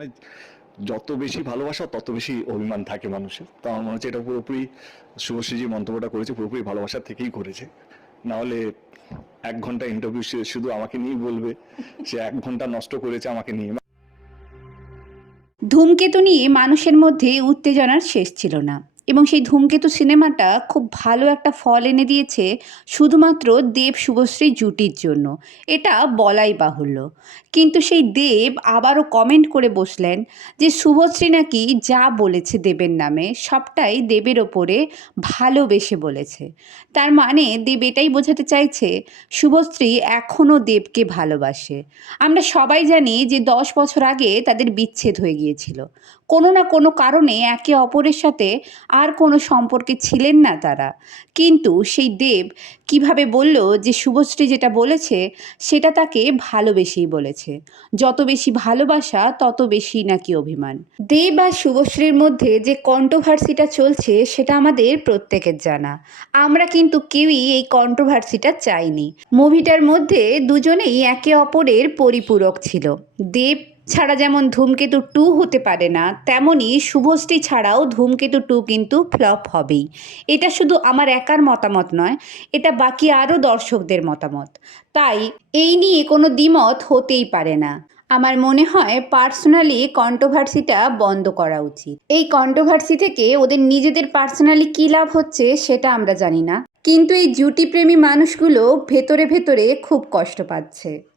মানে যত বেশি ভালোবাসা, তত বেশি অভিমান থাকে মানুষের। তো আমার মনে হচ্ছে এটা পুরোপুরি শুভশ্রী যে মন্তব্যটা করেছে, পুরোপুরি ভালোবাসা থেকেই করেছে। নাহলে এক ঘণ্টা ইন্টারভিউ শুধু আমাকে নিয়েই বলবে, সে এক ঘণ্টা নষ্ট করেছে আমাকে নিয়ে। ধূমকেতু নিয়ে মানুষের মধ্যে উত্তেজনার শেষ ছিল না। এবং সেই ধূমকেতু সিনেমাটা খুব ভালো একটা ফল এনে দিয়েছে শুধুমাত্র দেব শুভশ্রী জুটির জন্য। এটা বলাই বাহুল্য। কিন্তু সেই দেব আবারও কমেন্ট করে বসলেন যে শুভশ্রী নাকি যা বলেছে দেবের নামে সবটাই দেবের ওপরে ভালোবেসে বলেছে। তার মানে দেব এটাই বোঝাতে চাইছে, শুভশ্রী এখনও দেবকে ভালোবাসে। আমরা সবাই জানি যে দশ বছর আগে তাদের বিচ্ছেদ হয়ে গিয়েছিল। কোনো না কোনো কারণে একে অপরের সাথে আর কোনো সম্পর্কে ছিলেন না তারা। কিন্তু সেই দেব কীভাবে বলল যে শুভশ্রী যেটা বলেছে, সেটা তাকে ভালোবেসেই বলেছে। যত বেশি ভালোবাসা, তত বেশি নাকি অভিমান। দেব আর শুভশ্রীর মধ্যে যে কন্ট্রোভার্সিটা চলছে, সেটা আমাদের প্রত্যেকের জানা। আমরা কিন্তু কেউই এই কন্ট্রোভার্সিটা চাইনি। মুভিটার মধ্যে দুজনেই একে অপরের পরিপূরক ছিল। দেব ছাড়া যেমন ধূমকেতু টু হতে পারে না তেমনই শুভশ্রী ছাড়াও ধূমকেতু টু কিন্তু ফ্লপ হবেই। এটা শুধু আমার একার মতামত নয়, এটা বাকি আরও দর্শকদের মতামত। তাই এই নিয়ে কোনো দ্বিমত হতেই পারে না। আমার মনে হয় পার্সোনালি কন্ট্রোভার্সিটা বন্ধ করা উচিত। এই কন্ট্রোভার্সি থেকে ওদের নিজেদের পার্সোনালি কী লাভ হচ্ছে সেটা আমরা জানি না। কিন্তু এই জুটি প্রেমী মানুষগুলো ভেতরে ভেতরে খুব কষ্ট পাচ্ছে।